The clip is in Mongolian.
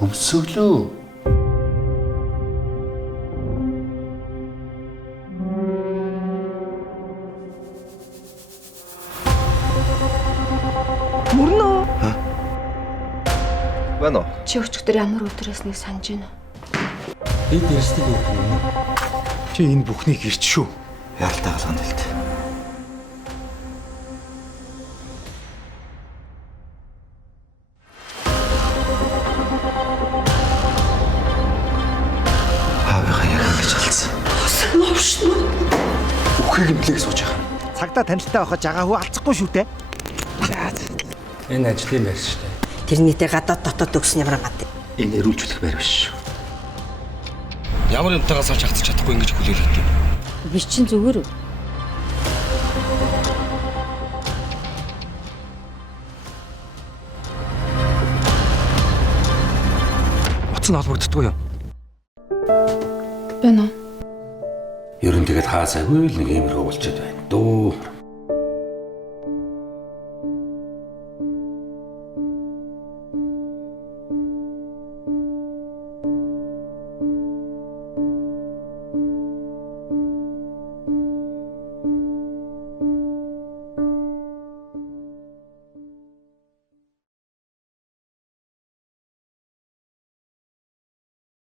Төвсөглөө. Мөрнө. Байна уу? Чи өчигдөр ямар өдрөөс нэг санаж байна уу? Бид ярьсныг өгөх юм. Чи энэ бүхнийг ирч шүү. Яралтай галганд хэлт. Аавыгаа яг ингэж алдсан. Ловшно. Үхийг имлэг сууж байгаа. Цагдаа танилтаа авах жагаа хөө алцахгүй шүү дээ. Энэ ажлын байр шүү дээ. Тэрнийтэй гадаад дотоод өгсөн ямар гад. Энэ эрүүлжүүлэх байр биш шүү. Ямар юмтайгаас олж хатчих чадахгүй ингэж хүлээлгэх юм. Би чинь зүгээр үү? Утас нь холбогддгүй юу? Байна уу? Ер нь тэгэл хаасаагүй л нэг иймэрхүү болчиход байна. Дөө.